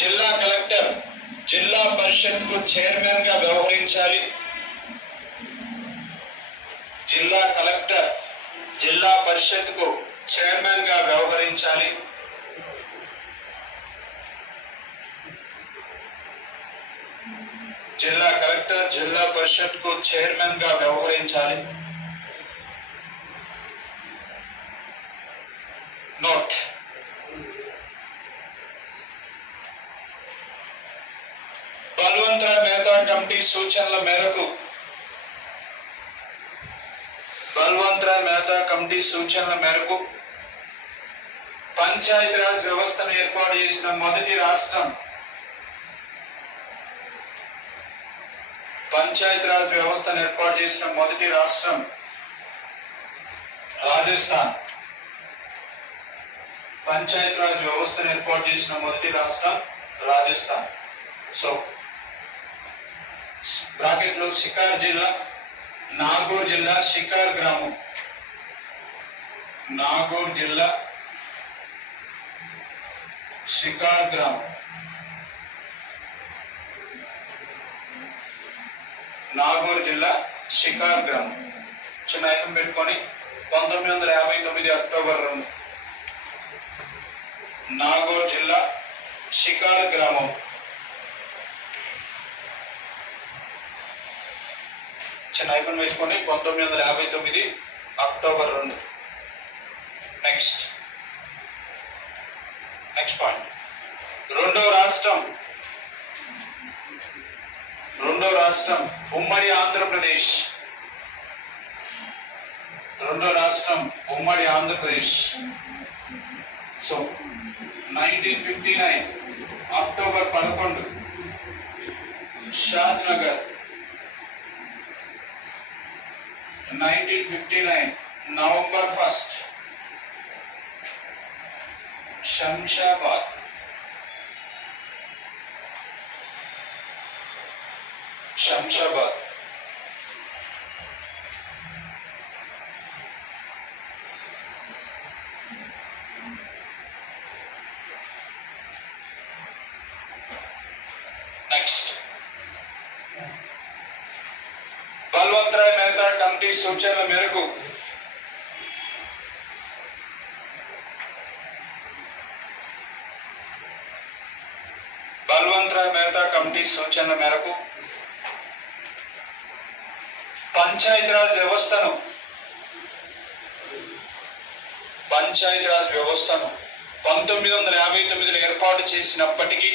జిల్లా కలెక్టర్ జిల్లా పరిషత్కు చైర్మన్ గా వ్యవహరించాలి. జిల్లా కలెక్టర్ జిల్లా పరిషత్కు చైర్మన్ గా వ్యవహరించాలి. జిల్లా కలెక్టర్ జిల్లా పరిషత్కు చైర్మన్ గా వ్యవహరించాలి. నోట్. బల్వంతరాయ్ మెహతా కమిటీ సూచనల మేరకు పంచాయతీరాజ్ వ్యవస్థను ఏర్పాటు చేసిన మొదటి రాష్ట్రం రాజస్థాన్. పంచాయతీరాజ్ వ్యవస్థను ఏర్పాటు చేసిన మొదటి రాష్ట్రం రాజస్థాన్. సో బ్రాకెట్ లో షికార్ జిల్లా, నాగోర్ జిల్లా, షికార్ గ్రామం. నాగోర్ జిల్లా, షికార్ గ్రామం. నాగోర్ జిల్లా, షికార్ గ్రామం. చిన్న ఐకం పెట్టుకొని 1959 అక్టోబర్ 2. నాగోర్ జిల్లా, షికార్ గ్రామం. చిన్న ఐకం వేసుకొని 1959 అక్టోబర్ 2. Next point. రెండో రాష్ట్రం ఉమ్మడి Andhra Pradesh. So 1959 October 11 Shadnagar. 1959 November 1 Shamshabad. Next Balwantrai Mehta committee సూచనల మేరకు పంచాయతీరాజ్ వ్యవస్థను 1959లో ఏర్పాటు చేసినప్పటికీ